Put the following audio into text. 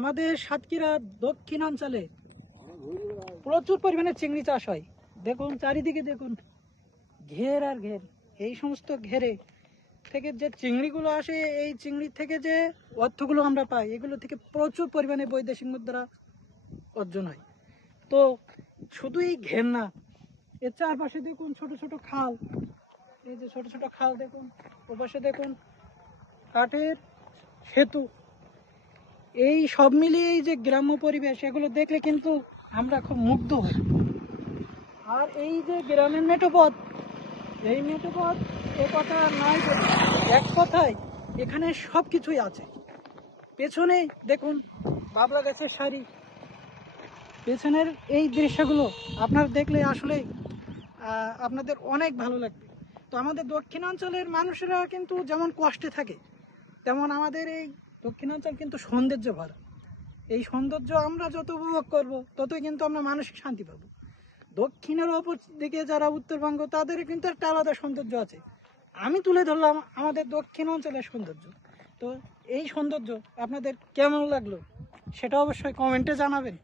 আমাদের সাতক্ষীরা দক্ষিণাঞ্চলে প্রচুর পরিমাণে চিংড়ি চাষ হয়। দেখুন চারিদিকে দেখুন, ঘের আর ঘের। এই সমস্ত ঘেরে থেকে যে চিংড়িগুলো আসে, এই চিংড়ি থেকে যে অর্থগুলো আমরা পাই, এগুলো থেকে প্রচুর পরিমাণে বৈদেশিক মুদ্রা অর্জন হয়। তো শুধু এই ঘের না, এর চারপাশে দেখুন ছোট ছোট খাল। এই যে ছোট ছোট খাল দেখুন, ওপাশে দেখুন কাঠের সেতু। এই সব মিলিয়ে এই যে গ্রাম্য পরিবেশ, এগুলো দেখলে কিন্তু আমরা খুব মুগ্ধ হই। আর এই যে গ্রামের মেঠোপথ, এই মেঠোপথ এ কথা নাই বলে, এক কথায় এখানে সব কিছুই আছে। পেছনে দেখুন বাবলা গাছের সারি। পেছনের এই দৃশ্যগুলো আপনারা দেখলে আসলে আপনাদের অনেক ভালো লাগবে। তো আমাদের দক্ষিণাঞ্চলের মানুষেরা কিন্তু যেমন কষ্টে থাকে, তেমন আমাদের এই দক্ষিণাঞ্চল কিন্তু সৌন্দর্য ভরা। এই সৌন্দর্য আমরা যত উপভোগ করব, ততই কিন্তু আমরা মানসিক শান্তি পাবো। দক্ষিণের অপর দিকে যারা উত্তরবঙ্গ, তাদের কিন্তু একটা আলাদা সৌন্দর্য আছে। আমি তুলে ধরলাম আমাদের দক্ষিণ অঞ্চলের সৌন্দর্য। তো এই সৌন্দর্য আপনাদের কেমন লাগলো সেটা অবশ্যই কমেন্টে জানাবেন।